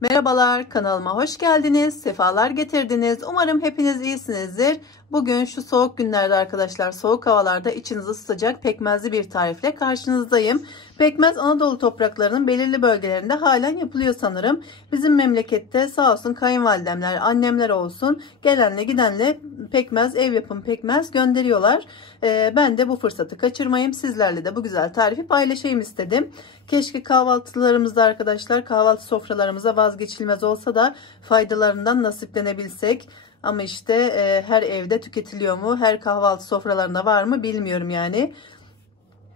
Merhabalar, kanalıma hoş geldiniz, sefalar getirdiniz. Umarım hepiniz iyisinizdir. Bugün şu soğuk günlerde arkadaşlar, soğuk havalarda içinizi ısıtacak pekmezli bir tarifle karşınızdayım. Pekmez Anadolu topraklarının belirli bölgelerinde halen yapılıyor sanırım. Bizim memlekette sağ olsun kayınvalidemler, annemler olsun gelenle gidenle pekmez, ev yapımı pekmez gönderiyorlar. Ben de bu fırsatı kaçırmayayım, sizlerle de bu güzel tarifi paylaşayım istedim. Keşke kahvaltılarımızda arkadaşlar, kahvaltı sofralarımıza vazgeçilmez olsa da faydalarından nasiplenebilsek. Ama işte her evde tüketiliyor mu, her kahvaltı sofralarında var mı bilmiyorum yani.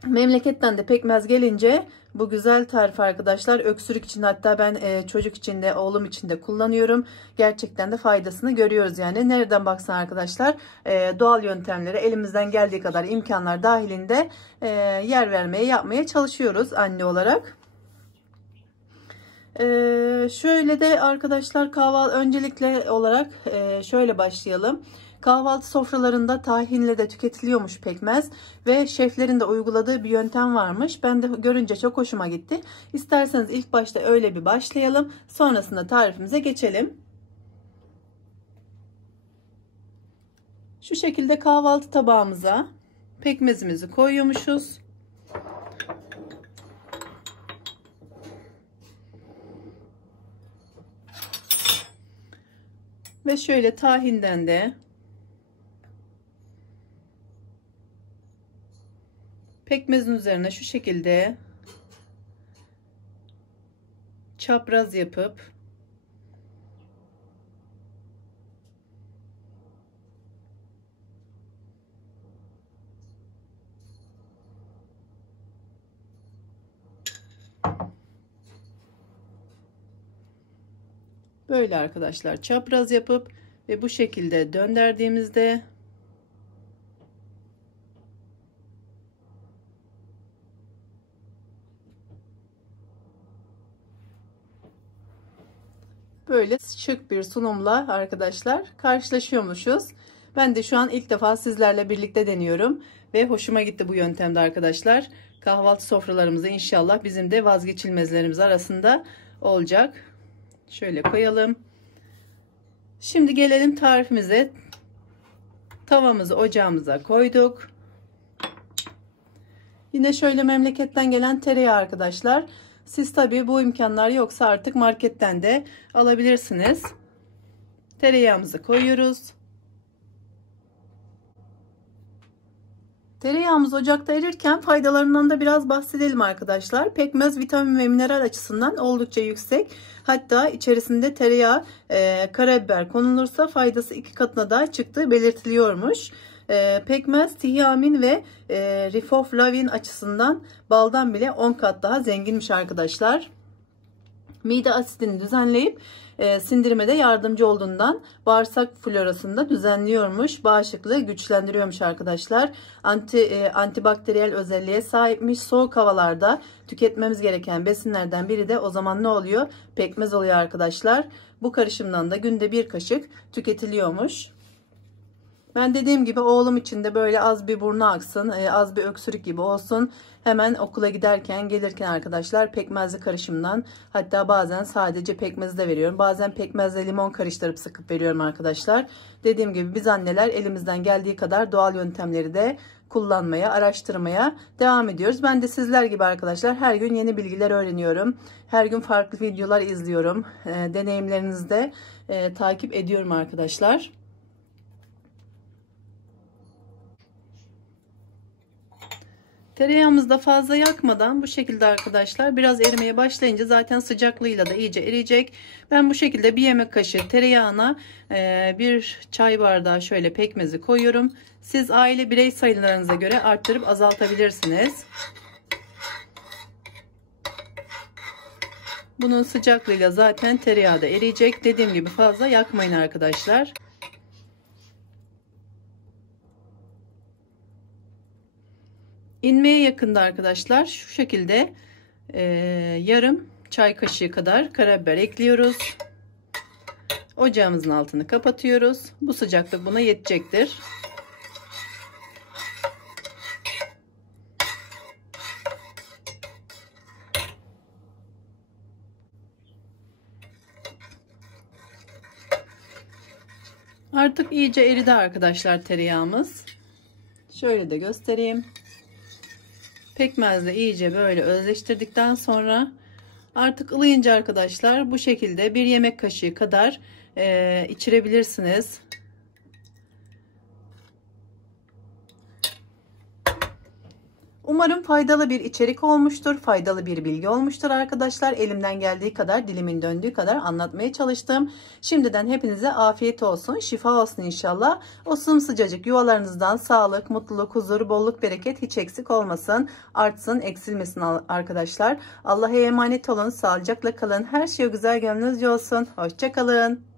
Memleketten de pekmez gelince bu güzel tarif arkadaşlar, öksürük için, hatta ben çocuk için de oğlum için de kullanıyorum. Gerçekten de faydasını görüyoruz yani. Nereden baksan arkadaşlar doğal yöntemlere elimizden geldiği kadar imkanlar dahilinde yer vermeye, yapmaya çalışıyoruz anne olarak. Şöyle de arkadaşlar öncelikle olarak şöyle başlayalım. Kahvaltı sofralarında tahinle de tüketiliyormuş pekmez ve şeflerin de uyguladığı bir yöntem varmış. Ben de görünce çok hoşuma gitti. İsterseniz ilk başta öyle bir başlayalım. Sonrasında tarifimize geçelim. Şu şekilde kahvaltı tabağımıza pekmezimizi koyuyormuşuz. Ve şöyle tahinden de pekmezin üzerine şu şekilde çapraz yapıp böyle arkadaşlar çapraz yapıp ve bu şekilde döndürdüğümüzde böyle şık bir sunumla arkadaşlar karşılaşıyormuşuz. Ben de şu an ilk defa sizlerle birlikte deniyorum ve hoşuma gitti bu yöntemde arkadaşlar. Kahvaltı sofralarımızda inşallah bizim de vazgeçilmezlerimiz arasında olacak. Şöyle koyalım. Şimdi gelelim tarifimize. Tavamızı ocağımıza koyduk. Yine şöyle memleketten gelen tereyağı arkadaşlar. Siz tabii bu imkanlar yoksa artık marketten de alabilirsiniz. Tereyağımızı koyuyoruz. Tereyağımız ocakta erirken faydalarından da biraz bahsedelim arkadaşlar. Pekmez vitamin ve mineral açısından oldukça yüksek. Hatta içerisinde tereyağı, karabiber konulursa faydası 2 katına daha çıktığı belirtiliyormuş. Pekmez tihiamin ve rifoflavin açısından baldan bile 10 kat daha zenginmiş arkadaşlar. Mide asidini düzenleyip sindirime de yardımcı olduğundan bağırsak florasını da düzenliyormuş. Bağışıklığı güçlendiriyormuş arkadaşlar. Antibakteriyel özelliğe sahipmiş. Soğuk havalarda tüketmemiz gereken besinlerden biri de o zaman ne oluyor? Pekmez oluyor arkadaşlar. Bu karışımdan da günde 1 kaşık tüketiliyormuş. Ben dediğim gibi oğlum için de böyle az bir burnu aksın, az bir öksürük gibi olsun. Hemen okula giderken, gelirken arkadaşlar pekmezli karışımdan, hatta bazen sadece pekmezi de veriyorum. Bazen pekmezle limon karıştırıp sıkıp veriyorum arkadaşlar. Dediğim gibi biz anneler elimizden geldiği kadar doğal yöntemleri de kullanmaya, araştırmaya devam ediyoruz. Ben de sizler gibi arkadaşlar her gün yeni bilgiler öğreniyorum. Her gün farklı videolar izliyorum. Deneyimlerinizi de takip ediyorum arkadaşlar. Tereyağımızı da fazla yakmadan bu şekilde arkadaşlar biraz erimeye başlayınca zaten sıcaklığıyla da iyice eriyecek. Ben bu şekilde bir yemek kaşığı tereyağına bir çay bardağı şöyle pekmezi koyuyorum. Siz aile birey sayılarınıza göre arttırıp azaltabilirsiniz. Bunun sıcaklığıyla zaten tereyağı da eriyecek. Dediğim gibi fazla yakmayın arkadaşlar. İnmeye yakında arkadaşlar şu şekilde yarım çay kaşığı kadar karabiber ekliyoruz. Ocağımızın altını kapatıyoruz. Bu sıcaklık buna yetecektir. Artık iyice eridi arkadaşlar tereyağımız. Şöyle de göstereyim. Pekmezle iyice böyle özleştirdikten sonra artık ılıyınca arkadaşlar bu şekilde bir yemek kaşığı kadar içirebilirsiniz. Umarım faydalı bir içerik olmuştur, faydalı bir bilgi olmuştur arkadaşlar. Elimden geldiği kadar, dilimin döndüğü kadar anlatmaya çalıştım. Şimdiden hepinize afiyet olsun, şifa olsun inşallah. O sımsıcacık yuvalarınızdan sağlık, mutluluk, huzur, bolluk, bereket hiç eksik olmasın. Artsın, eksilmesin arkadaşlar. Allah'a emanet olun, sağlıcakla kalın. Her şey güzel gönlünüzce olsun. Hoşça kalın.